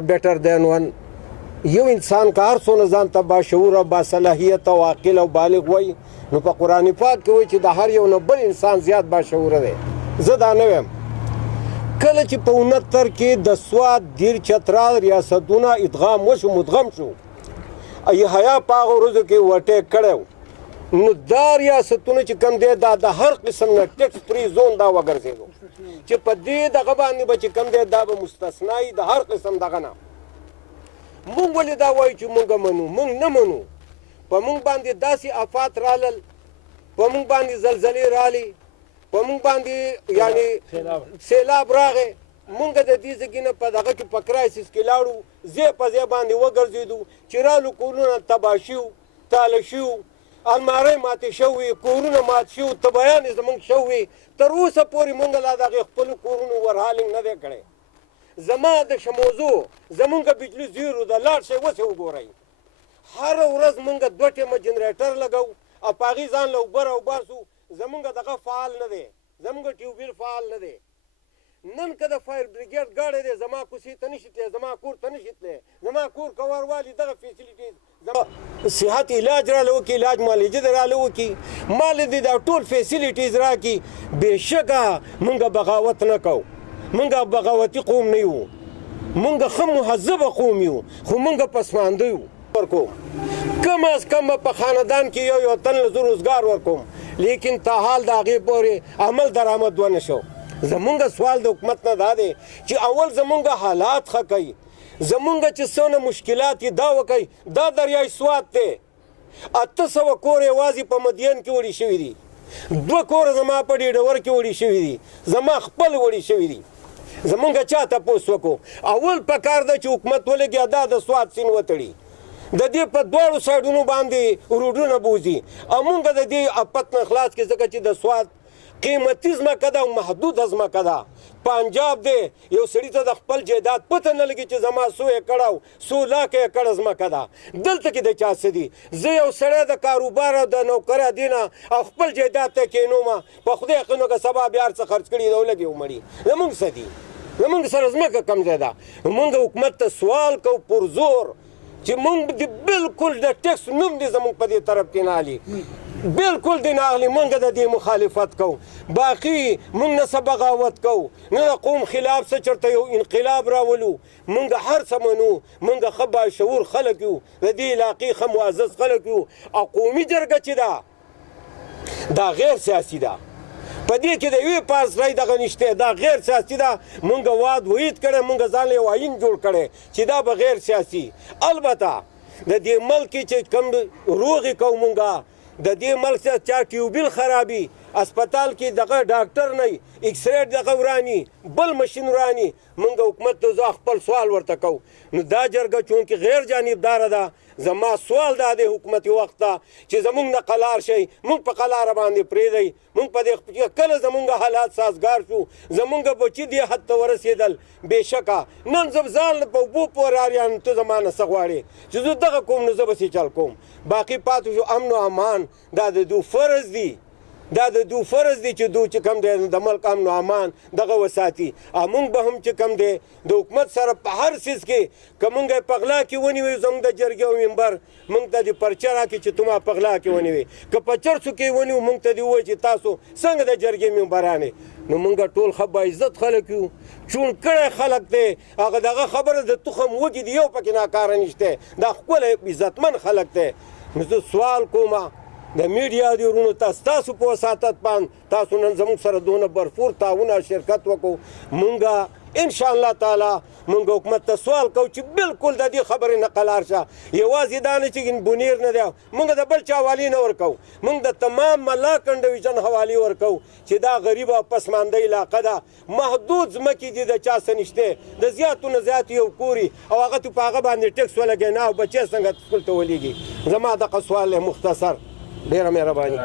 better than one. یو انسان که هر څونه ځان ته باشعور او باصلاحیت او عاقل او بالغ وایي نو په قرآن پاک کې وایي چې د هر یو نه بل انسان زیات باشعوره دی. زه دا نه ویم. کله چې په 69 کې د سوات دیر چترال ریاستونه ادغام وشو مدغم شو حیا په هغو ورځو کې وټې کړی نو دا ریاستونه چې کوم دی دا د هر قسم نه ټیکس فری زون دا وګرځېدو چې په دې دغه باندې به چې کوم دی دا به مستثنایي د هر قسم دغه نه. مونږ ولې دا وایو چې مونږ منو؟ مونږ نه منو. په مونږ باندې داسې آفات رالل، په مونږ باندې زلزلې رالې، په مونږ باندې یعنې سیلاب راغی. مونږ د دې ځګې نه په دغه کې په کرایسس کې لاړو، ځای په ځای باندې وګرځېدو چې رالو کورونه تباه شو، تاله شو، المارۍ ماتې شوې، کورونه مات شو، تبایانې زمونږ شوې. تر اوسه پورې مونږ لا د هغې خپلو کورونو ورهالینګ نه دی کړی. زما د شموزو زمونږ بجلي زیرو د لاړ شئ اوس یې وګورئ. هره ورځ مونږ 2 ټیمه جنریټر لګو او په هغې ځان له اوبه راوباسو. زمونږ دغه فعال نه دی، زمونږ ټیوبیل فعال نه دی. نن که د فایر بریګیډ ګاډی دی زما کوڅې ته نشي تللی، زما کور ته نشي تللی، زما کور کوروالي دغه فیسیلیټیز صحت علاج راله وکړي، علاج معالجه دې راله وکړي، مال دې دا ټول فیسیلیټیز راکړي. بېشکه مونږ بغاوت نه کوو، مونږ بغاوتي قوم نه یو، مونږ ښه مهذبه قوم یو، خو مونږ پسمانده یو. ورکوم کم از کم په خاندان کې یو تن له زه روزګار ورکوم، لیکن تا حال د هغې پورې عمل درآمد ونه شو. زمونږ سوال د حکومت نه دا دی چې اول زمونږ حالات ښه کوي، زمونږ چې څونه مشکلات یې دا وکوي. دا دریای سوات دی، 800 کور یوازې په مدین کې وړي شوي دي، 2 کور زما په ډېډور کې وړي شوي دي، زما خپل وړي شوي دي. زمونږ چا تپوس وکړو؟ اول پکار ده چې حکومت ولګیا دا د سوات سیند وتړي، د دې په دواړو سایډونو باندې روډونه بوځي او مونږ د دې افت نه خلاص کړي، ځکه چې د سوات قیمتي ځمکه ده او محدوده ځمکه ده. پنجاب دی، یو سړي ته د خپل جایداد پته نه لګي چې زما 100 ایکړه او 100 لاکه ایکړه ځمکه ده. دلته کې د چا څه دي؟ زه یو سړی د کاروبار او د نوکرۍ دې نه او خپل جایداد ته کښېنوم، په خدای یقین وکړه سبا بیا هر څه خرڅ کړي ده ولګي ومړي. زمونږ څه دي؟ زمونږ سره ځمکه کم ځای ده. مونږ حکومت ته سوال کوو پر زور چې مونږ دې بالکل د ټیکس نوم دې زمونږ په دې طرف کې نه هلي، بالکل دې نه اخلي. مونږ د دې مخالفت کوو. باقي مونږ نه څه بغاوت کوو، نه د قوم خلاف څه چېرته یو انقلاب راولو. مونږ هر څه منو، مونږ ښه باشعور خلک یو، د دې علاقې ښه معزز خلک یو. او قومي جرګه چې ده دا غیر سیاسي ده، په دې کې د یوې پاس رای دغه نشته، دا غیر سیاسي ده. مونږ واد وعید کړی، مونږ ځان له یو آیین جوړ کړی چې دا به غیر سیاسي. البته د دې ملک کې چې کوم روغې کوو مونږ، د دې ملک څخه چا ټیوبیل خرابي، اسپتال کې دغه ډاکټر نه وي، اکسرې دغه وراني، بل مشین وراني. مونږ حکومت ته زه خپل سوال ورته کوو. نو دا جرګه چونکې غیر جانبداره ده، زما سوال دا دی حکومتي وخت ته چې زمونږ نه قلار شئ، مونږ په قلاره باندې پرېږدئ. مونږ په دې کله زمونږ حالات سازګار شو، زمونږ بچي دې حد ته ورسېدل. بېشکه نن زه ځان په اوبو پورې اریان، ته زما نه څه غواړې چې زه دغه کوم نو زه بسې چل کوم. باقي پاتې شو امن و امان، دا د دو فرض دی، دا د دو فرض دی چې دو چې کوم دی د ملک امن و امان دغه وساتي. او مونږ به هم چې کوم دی د حکومت سره په هر څیز کې که مونږ یې په غلا کې ونیوئ، زموږ د جرګې او ممبر مونږ ته دې پرچه راکړي چې ته ما په غلا کې ونیوئ، که په چرسو کې ونیو مونږ ته دې ووایي چې تاسو څنګه د جرګې ممبران یې. نو مونږ ټول ښه باعزت خلک یو، چون کړی خلک دی. هغه دغه خبره د تخم وږي دی، یو پکې ناکاره نشته، دا ښکلی عزتمن خلک دی. نو زه سوال کوم د میډیا دې ورونو ته، ستاسو په وساطت باندې تاسو نن زموږ سره دونه برفور تعاون او شرکت وکړو. مونږ انشاءالله تعالی مونږ حکومت ته سوال کوو چې بالکل د دې خبرې نه قلار شه. یوازې دا نه چې بونیر نه دی، مونږ د بل چا حوالې نه ورکوو، مونږ د تمام ملاکنډ ډویژن حوالې ورکوو چې دا غریبه او پسمانده علاقه ده. محدود ځمکې دي، د چا څه نشته، د زیاتو نه زیات یو کوري او هغه ته په هغه باندې ټیکس ولګوي نه، او بچی څنګه سکول ته ولیږي. زما دغه سوال مختصر، ډېره مهرباني.